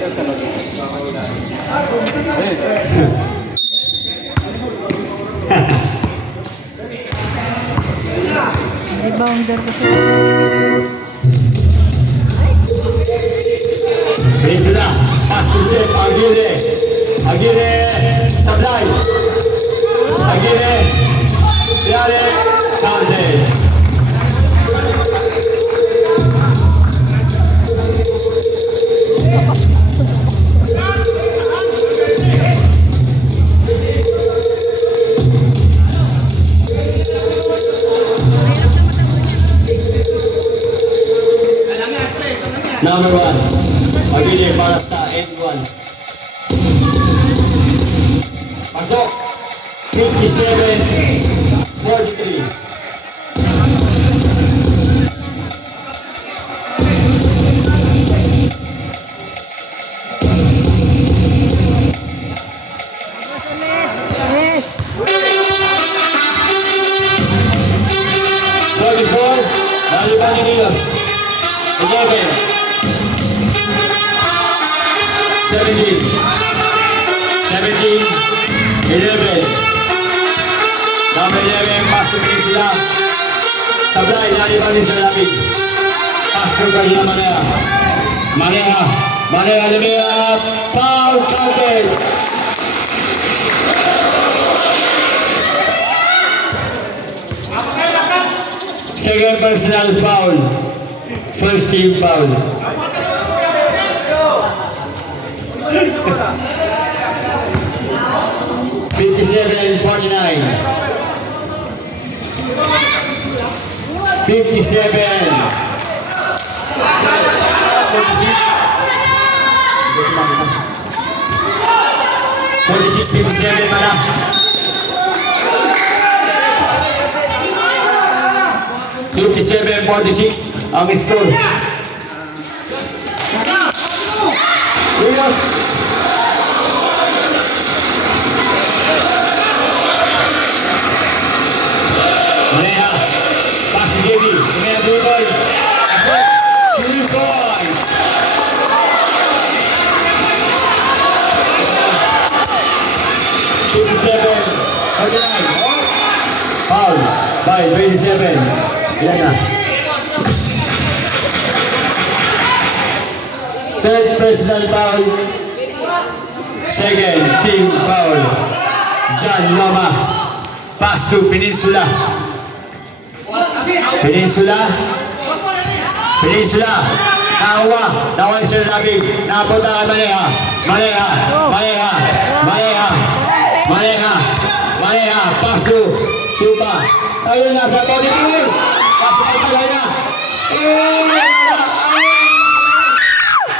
May bounder kasi. Peninsula, pass to check, Aguirre. Aguirre, Sablay. Aguirre, Tiare, Calde. Number 1, Aguirre para sa N1. Pasok, 57-43. Yes. 44, Laliban ni Rios. 11. 17. 11. Number 11, pass to Peninsula. Sablay, Laliban ni Salapit. Pass to Bahia Manea. Manea, Lemea, foul counted. Second personal foul. First team foul. 57-49. 57. 46-57 pala. 57-46 ang score. Rios. Maneha. Pass to JB. Maneha 2 points. 2 points. Foul by 27. Ilan na? Third personal foul. Second team foul. John Loma. Pass to Peninsula. Peninsula. Nawa ni Sir Labig. Napunta kay Maneha. Pass to Tupa. Ayun na sa Tony. Pass to Tupa.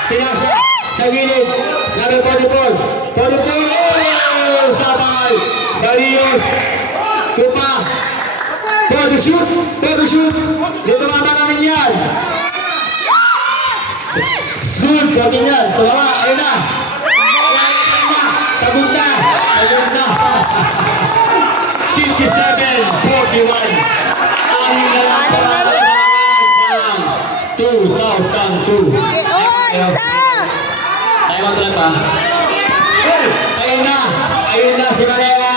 Pinasa sa gilid. Nabi Tony. Sabay. Darius. Tupa. Pwede shoot. Dito mama namin yan. Shoot. Pwede yan. Tumawa. Ayun na. Sabot na. 57-41. Anim na lang pangalaman ng 2002. Isa! Tayo mag-trap ha. Hey! Ayun na si Maria.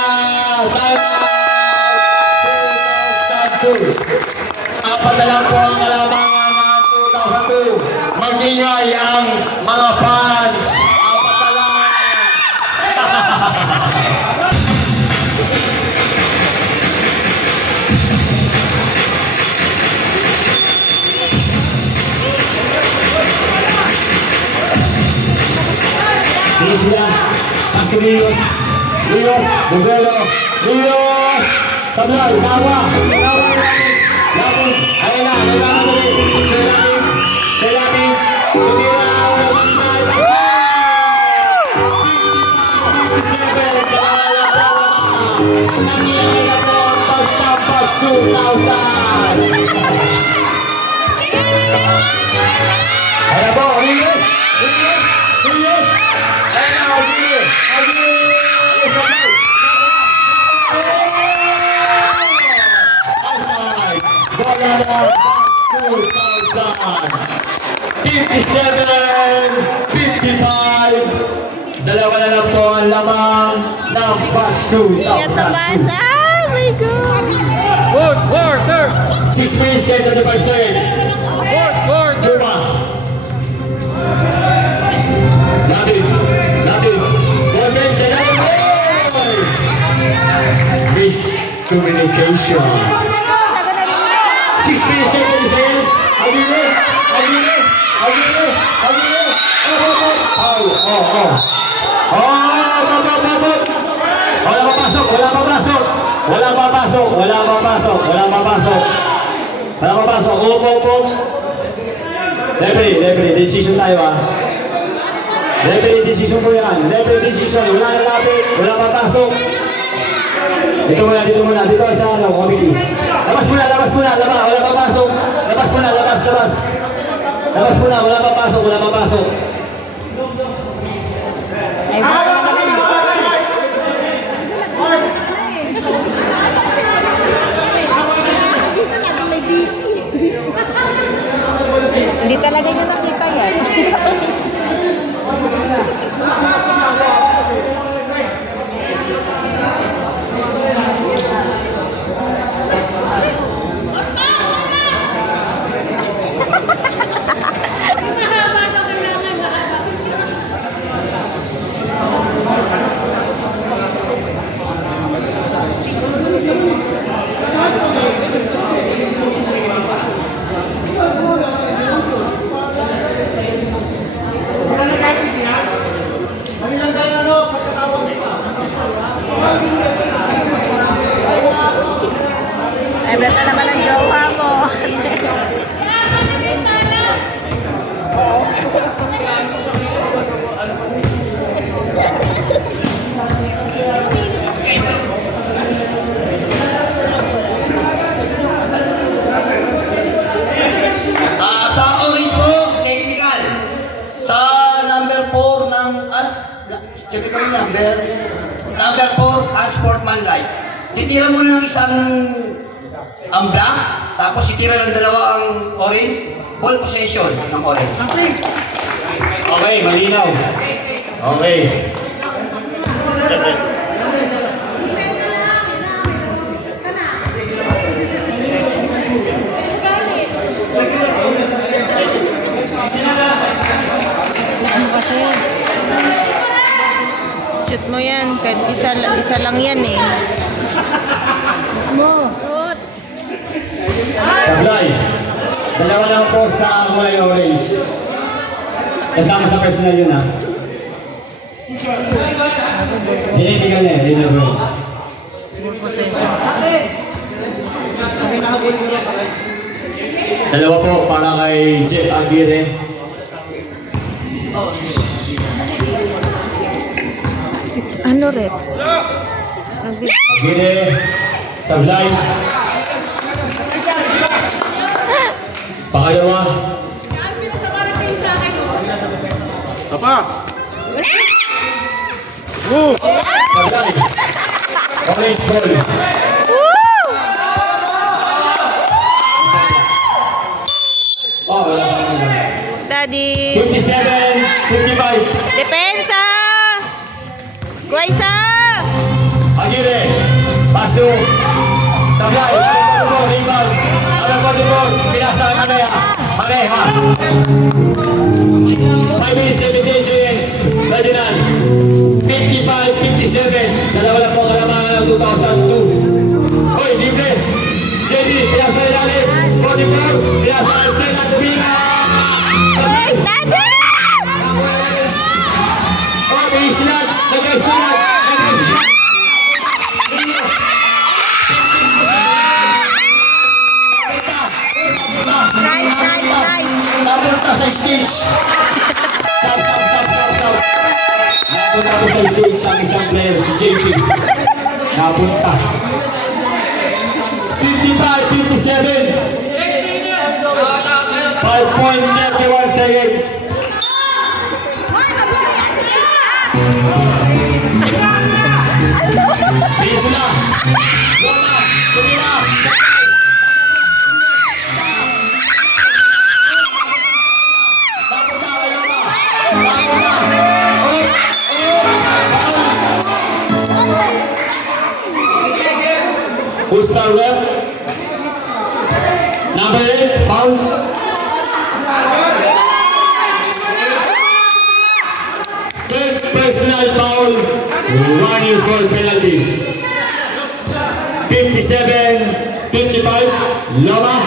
Tayo 2002. Apat na lang po ang kalamangan ng 2002. Mag-ingay ang mga fans. Apat na lang. Peninsula, pass to Rios, Bugelo, Sablay, Tawa, Lapon, ayun na, nagkakaroon kami, Selami, tumira, pagpapag 2,000. Ayan po, Rios. Outside. 57-55. Dalawa na lang po ang lamang ng batch 2. Ingat sa bus. Oh my God. Quarter! 6 minutes and 25 seconds. Quarter! Luma. David. Movement and another. Miscommunication. 6 minutes and 30 seconds. Aguirre. Wala papasok. Upo. Referee, decision tayo ah. Referee, decision po yan. Referee, decision. Wala na lapit. Wala papasok. Dito muna. Dito sa committee. Labas muna. Wala papasok. Labas muna. Wala papasok. Ay, wala naman na. Dito na, may BP. Hindi talaga niya nakita yan. Ay, bata naman ang jowa mo. Sa orange po, technical. Sa number 4 ng, typical number 4, unsportsmanlike. Titira mo ng isang ang black, tapos titira ng dalawang orange, ball possession ng orange. Okay, malinaw. Okay. Ano kasi? Shoot mo yan. Kahit isa lang yan eh. Mo. Sablay. Dalawa lang po sa kulay orange. Kasama sa personal yun ha. Tinitigan niya, yun na bro. Dalawa po para kay Jeff Aguirre. Ano rep? Aguirre. Sablay. Pangalawa. Apa? Move! Sablay. Orange ball. Oh, wala pa naman. Daddy. 57, 55. Depensa! Guaysa! Aguirre. Paso. Sablay. Rebound. Pinasa ka na yan. Pareha. 5 minutes, 17 seconds. Ferdinand. 55, 57. Dalawa lang po kalamangan ng 2002. Hoy, libre. JD, pinasa ilalim. 44, pinasa Estela Tubina. Daddy! Oh, bilis lang. Nag-istulat. Nice. Napunta sa stage. Stop. Napunta po sa stage ang isang player, si JP. Napunta. 55, 57. 5.31 seconds. Bilis na. Loma. Tumila. Napunta kay Loma. Napunta. Oh. stronger. Number 8, foul. Third personal foul, warning for penalty. 57, 55, Loma.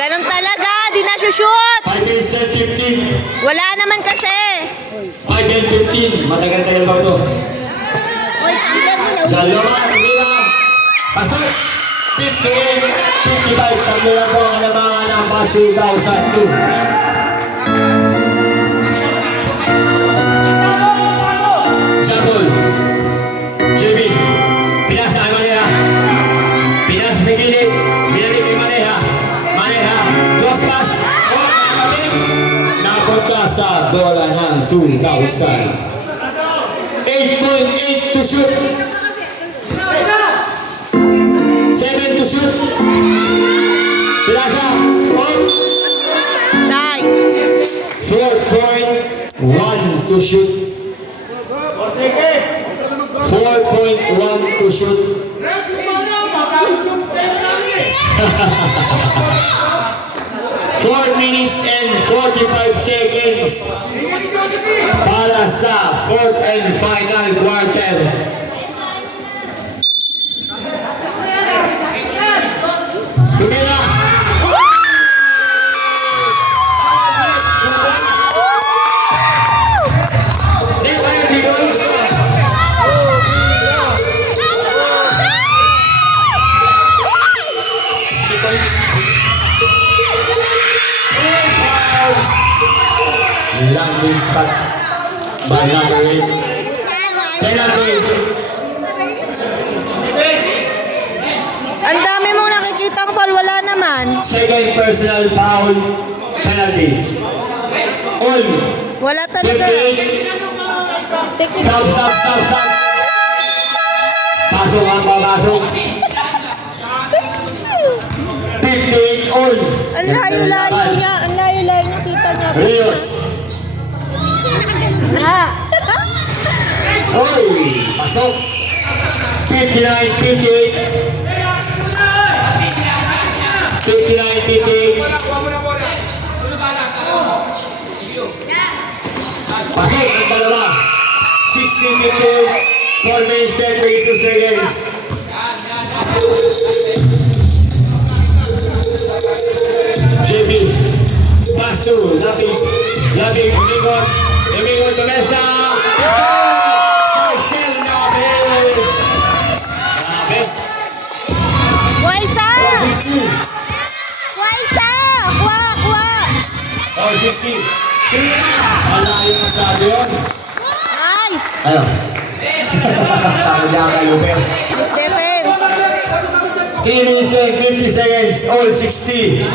Ganun talaga, di na shoot. 5 minutes and 15. Wala naman kasi. 5 and 15. Matagal-tagal ba ito? Sa Loma, Mira. Pasok. 58, 55. Tatlo lang po ang kalamangan ng March 2002. Jabol. JB. Pinasa kay Maneha. Pinasa sa gilid. Binalik kay Maneha. Maneha. Cross pass. Oh, nakapit. Napunta sa bola ng 2000. 8.8 to shoot. 7 to shoot. Pinasa. Oh. Nice. 4.1 to shoot. 4.1 to shoot. 4 minutes and 45 seconds para sa fourth and final quarter. Tumira! Landing spot by number 8. Penalty. Ang dami mong nakikita ko, Paul. Wala naman. Second personal foul. Penalty. All. Wala talaga. 58. Technical. Stop. Pasok ang papasok. 58 all. Ang layo-layo niya. Ang layo-layo niya. Kita niya. Rios. Oy! Pasok. 59-58. 59-58. Pasok ang dalawa. 16-58. 4 minutes and 22 seconds. JB. Pass to Labi. Labi, Umingon to Mesa. Marcel Nabe. Nabe. Waisa! 60. Waisa! Kwa! Oh, 60. Malayo mo sabi yun. Nice! Ayun. Tama niya kayo, Ben. Nice defense. 3 minutes and 50 seconds. All 60.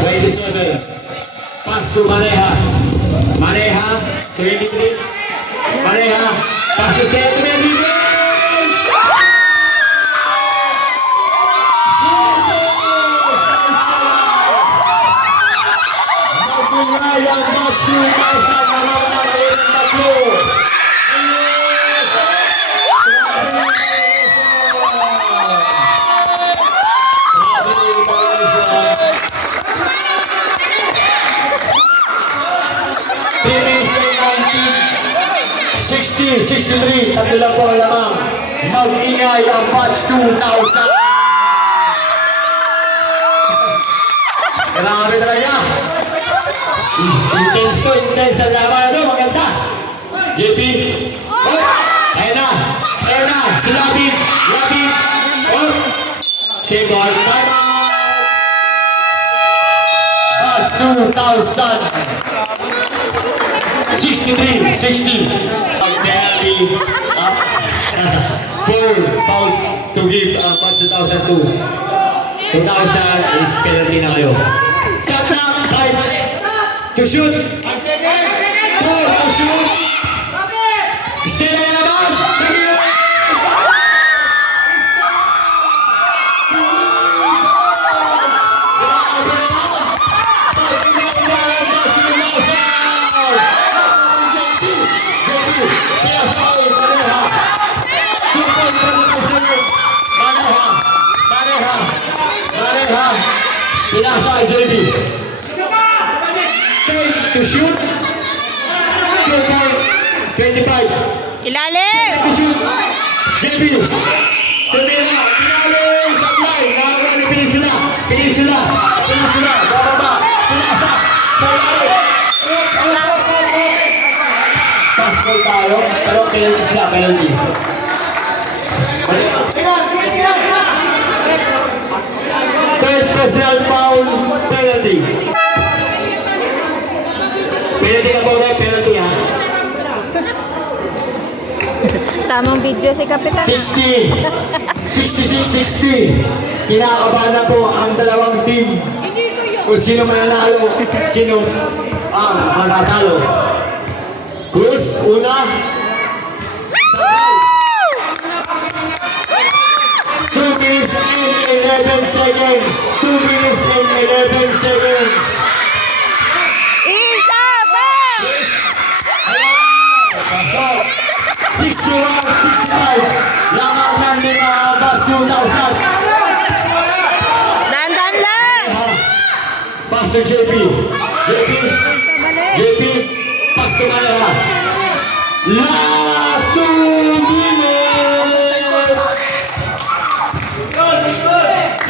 27. Pass to Maneha. Maneha. 23. Maneha. Pass to Seth Mendes. Magbunay ang March 2000 na mamamalit ng tatlo. Yes! 63, tatlo lang po ang lamang. Mag-ingay ang March 2000. Grabe talaga. Intense ang laban. Ano, maganda. JP. Oh, ayun na. Si Labi. Oh, si Ball. March 2000. 63, 60. Penalty. 4 fouls to give March 2002. 2000 is penalty na kayo. Shot na, 5 to shoot. 4 to shoot. Stay na naman. Yes, Pinasa kay JB. Take to shoot. 2.25. Ilalim! To shoot. JB. Tumira. Pinaling. Supply. Nakakuha ni Peninsula. Peninsula. Peninsula. Bababa. Pinasa. Sa ilalim. Pass ball tayo. Pero penalty sila. Penalty. Third personal foul. Penalty. Penalty ka po ba? Penalty ha? Tamang video si Kapitan. 60. 66-60. Kinakabahan na po ang dalawang team. Kung sino mananalo, sino ang matatalo. Cruz, una. 2 minutes and 11 seconds. 2 minutes and 11 seconds. Isa pa! Pasok. 61-65. Lamang ng lima abas 2,000. Dandan lang! Pass to JP. JP, pass to Manera. Last 2 minutes.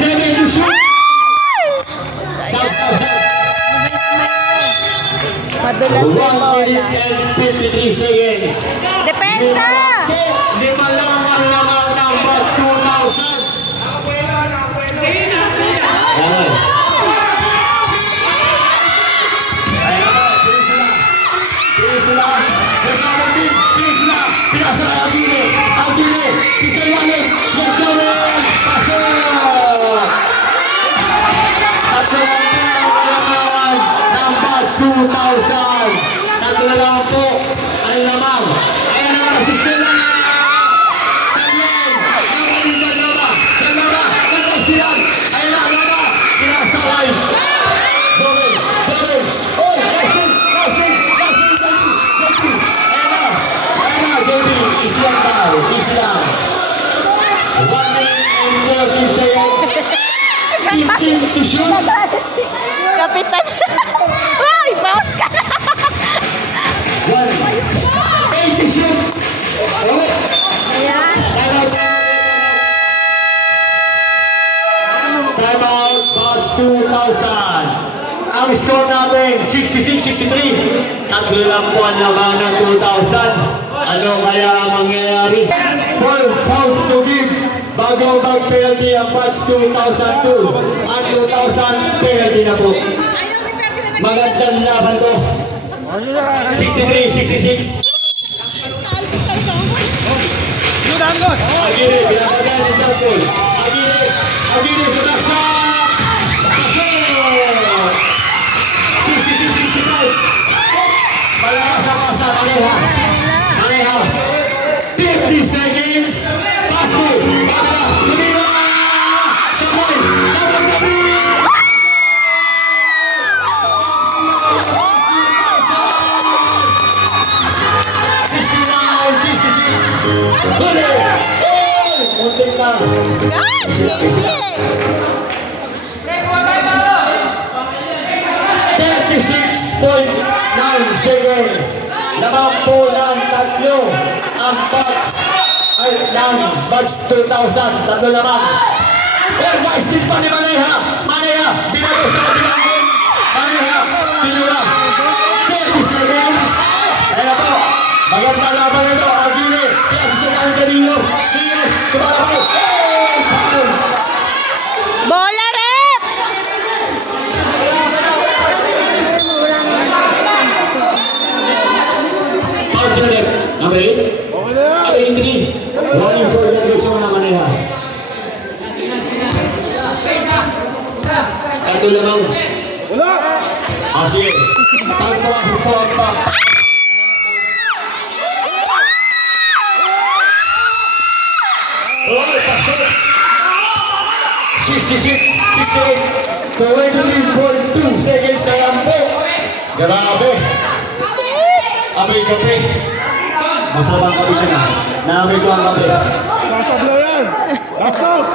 7 to shoot. Madulas na 1 bola. minute and 53 seconds. Depensa! Lima lang ang lamang ng batch 2,000. Ayan. Peninsula. Peninsula. Pinasa kay Aguile. Aguile. Isa ilalim. Shot Joel. Pasok. Tatlo lang po ang lamangan ng batch 2,000. Tatlo lang po ang lamang. Ayan na lang. Sistema na. Saglen. Nakalit na lama. Sa lama. Nagkasiyan. Ayan na. Lama. Pinasa kay Joel. Joel. Oh, Justin. Justin. Justin. JP. Ayan na, JP. Easy lang daw. Easy lang. 1 minute and 30 seconds. 15 to shoot. Kapitan! Ay, bawas ka na! 1. 80 shoot. Okay. Ayan. Time out. Batch 2,000. Ang score natin, 66-63. Tatlo lang po ang laman ng 2,000. Ano kaya ang mangyayari? 12 fouls to give. Bago mag-penalty ang batch 2002. At 2,000 penalty na po. Magandang laban to. 63-66. Aguirre, pinapagay si Charles. Aguirre sa taksa. Pasok! 66-65. Malakas ang pasa. Maneha. Maneha. 50 seconds. Pasok. Baka. Tumira. Sabay. Sabay. Muntik lang. God, JP! 36.9 seconds. Lamang po ng tatlo ang batch ay ng batch 2,000. Tatlo naman. Oh, ma-steal pa ni Maneha. Maneha, binago sa kabilang rin. Maneha, pinura. 30 seconds. Ayan po. Magandang laban ito. Aguile. Kaya sasakang ka Dios. Dios, tumalabay. Oh, foul. Bola, rep! Foul sila rin. Number 8. Okay na yan. At 83. Warning for the direction ng Maneha. Tatlo lamang. Wala. Sige. Pagpapasok po ang pa. Oh, pasok. 66, 68, 23.2 seconds na lang po. Grabe. Amoy kape. Masarap ang kape dyan. Naamoy ko ang kape. Sasabla yan. That's out.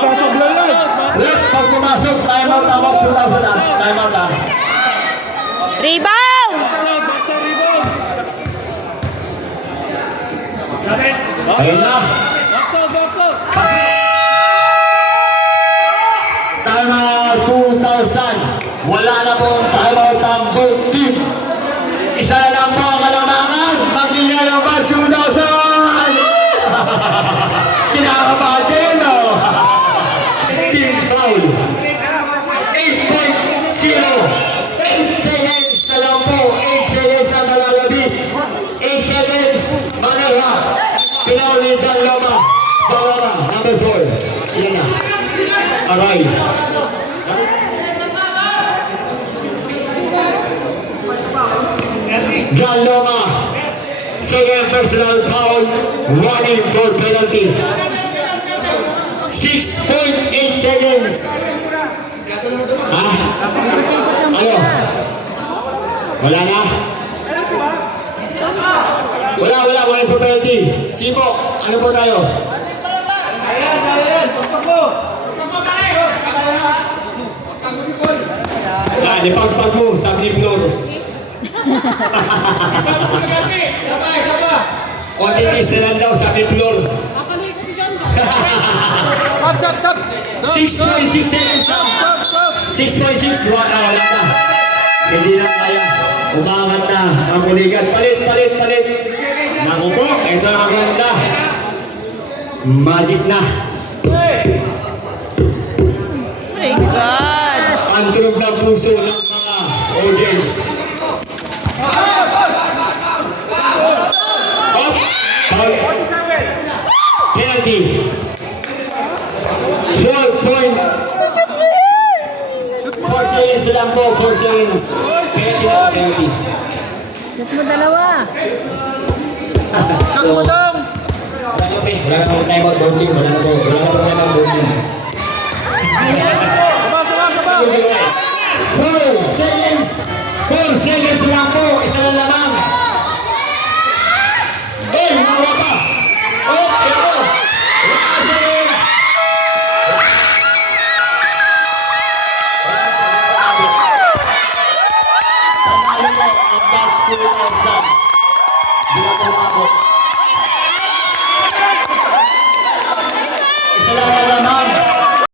Sasabla yan. Rep, pag pumasok, time out na, box 2,000 na. Time out na. Rebound! Basta rebound. Ayun na. Box out, box out. Time out 2,000. Wala na po ang time out ng both team. Isa na lang po ang kalamangan. Maglilaya ba 2,000? Kinakabahan kayo, no? Team foul. 8.0. 8 seconds na lang po. 8 seconds ang malalabi. 8 seconds. Maneha. Pinaulitan Loma. Bawama. Number 4. Yan na. Aray. John Loma. Second personal foul. Running for penalty. 6.8 seconds. Ah? Ano? Wala na? Wala po penalty. Sipo, ano po tayo? Ipagpag mo, sabi ni Flor. Konti na lang daw, sabi ni Flor. Sub. 6.6 seconds. Sub. 6.6, wala na. Hindi na kaya. Umangat na ang uligan. Palit. Naku po, ito ang ganda. Magic na. My God! Ang tunog ng puso ng mga audience. Up. Foul. Penalty. 4 point. 4 seconds lang po, 4 seconds. Penalty. Shoot mo dalawa. Shot mo dong. Wala na po time out, both team. Wala na po time out, both team. Saba. 4 seconds. 4 seconds lang po. Isa na lamang. Hey, mawa pa. Oh, ito. 1 seconds. Ang batch 2,000. Hindi na po umabot.